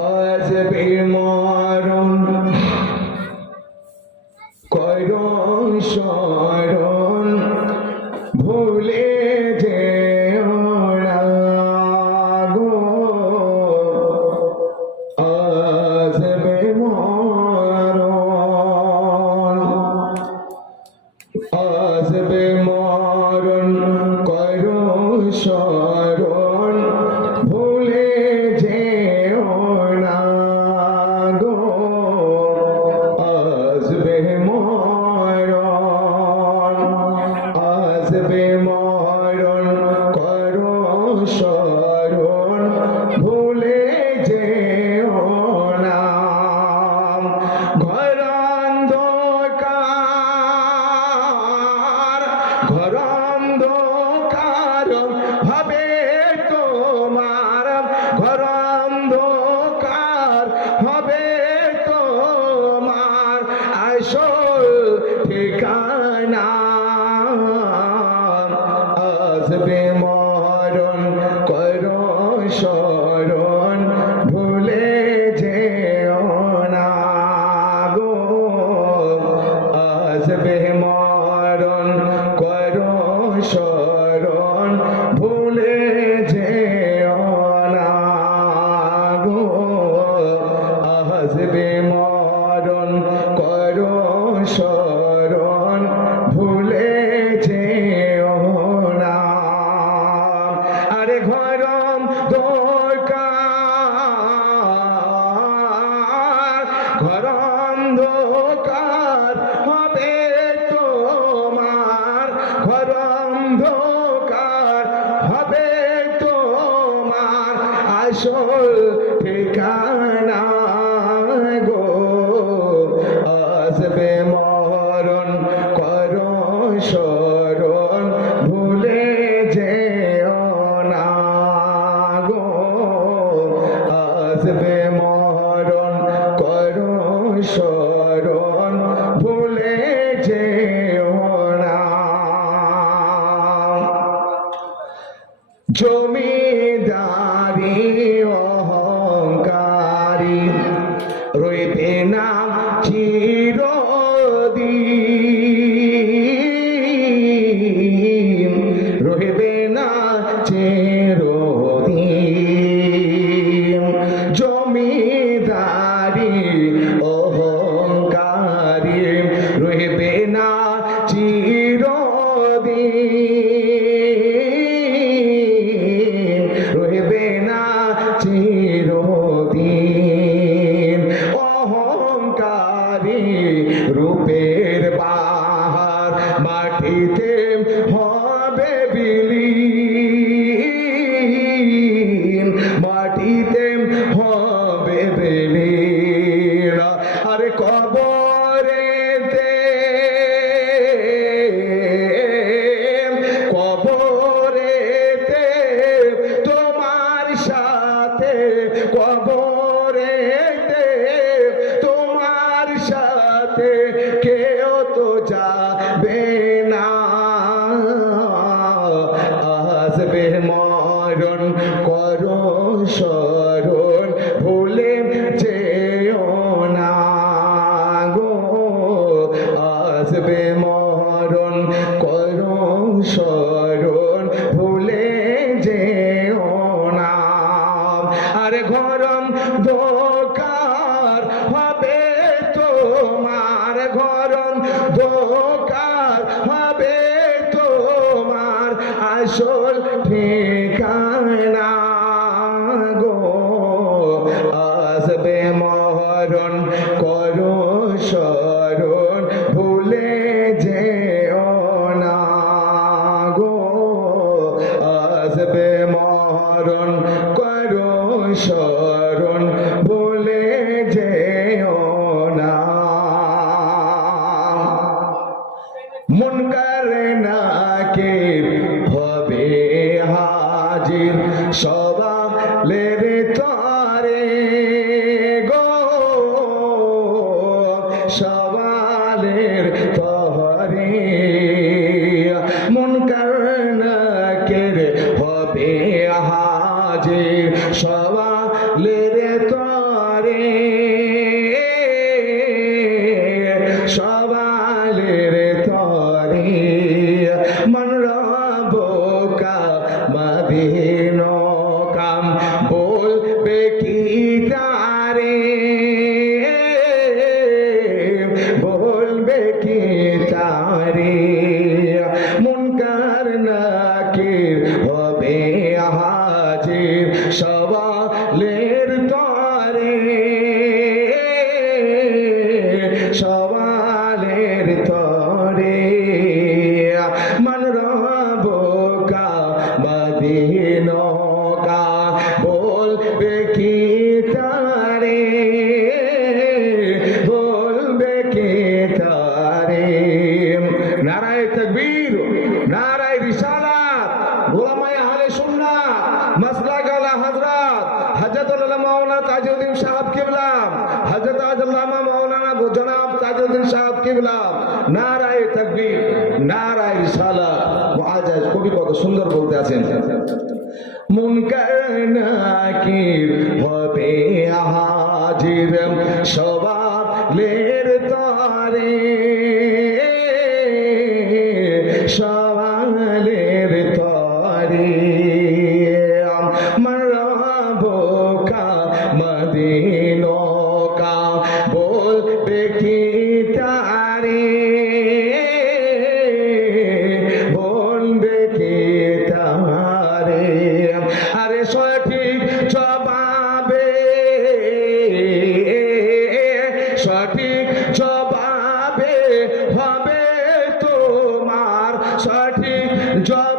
আজ বেমরণ করণ শরণ ভুলে করণ কর জমি pena. মরণ করো শরণ ভুলে লেরে তরে। সবালের তরে। মন বোকা বাদিন কাম, বলবে কি তারে? বলবে কি তারে? মুনকার নাকির মাসলাক আলা হযরত হযরত মাওলানা তাজউদ্দিন সাহেব কিবলা হযরত আল্লামা মাওলানা জনাব তাজউদ্দিন সাহেব কিবলা, নারায় তকবীর, নারায় রিসালাত। মুআজ্জাজ কবি কত সুন্দর বলতে আছেন। মুনকার নাকির হবে হাজির সবালের তরে। drive.